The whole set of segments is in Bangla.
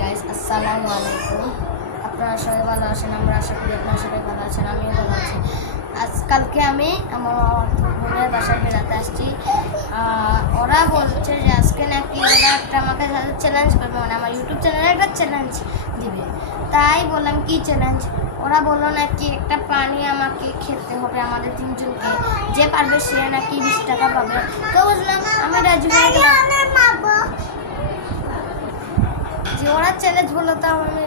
গাইস, আসসালামু আলাইকুম। আপনারা সবাই ভালো আছেন? আমরা আশা করি আপনারা সবাই ভালো আছেন, আমিও ভালো আছি। আজকালকে আমি আমার বোনের বাসায় বেড়াতে আসছি। ওরা বলছে যে আজকে নাকি ওরা একটা আমাকে চ্যালেঞ্জ করবে, মানে আমার ইউটিউব চ্যানেলে একটা চ্যালেঞ্জ দিবে। তাই বললাম কি চ্যালেঞ্জ? ওরা বললো নাকি একটা পানি আমাকে খেতে হবে আমাদের তিনজনকে, যে পারবে সে নাকি 20 টাকা পাবে। তো বুঝলাম আমি রাজি হয়ে গেলাম। যে ওরা চ্যালেঞ্জ বললো তো আমি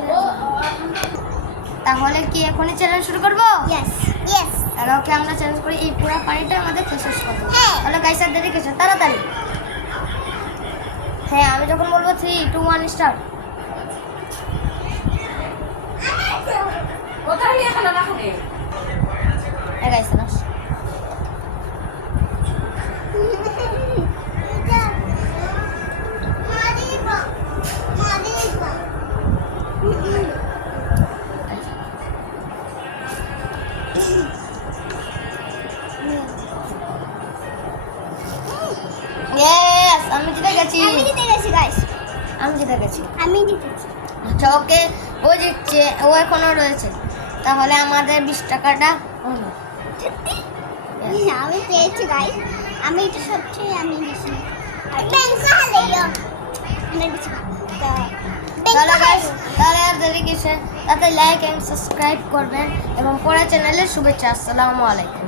তাহলে কি এখনই চ্যালেঞ্জ শুরু করবো? তাহলে ওকে আমরা চ্যালেঞ্জ করি, এই পুরো পানিটা আমাদের খেয়ে শেষ করবো। তাহলে গাইস আর দেরি কিসের, তাড়াতাড়ি। হ্যাঁ, আমি যখন বলবো 3, 2, 1 স্টার্ট। হ্যাঁ গাইস, না ইয়েস, আমি জিতে গেছি। গাইস, আমি জিতে গেছি। আমি জিতেছি। আচ্ছা, ওকে ও জিতছে, ও এখনো রয়েছে। তাহলে আমাদের 20 টাকাটা হলো। আমি পেয়েছি গাইস। আমি এটা সবচেয়ে আমি বেশি ব্যাংক হারাইলো অনেক বেশি। তাহলে গাইস, তাহলে আর দেরি কিসের, তাতে লাইক এন্ড সাবস্ক্রাইব করবেন এবং পরের চ্যানেলে শুভেচ্ছা। আসসালামু আলাইকুম।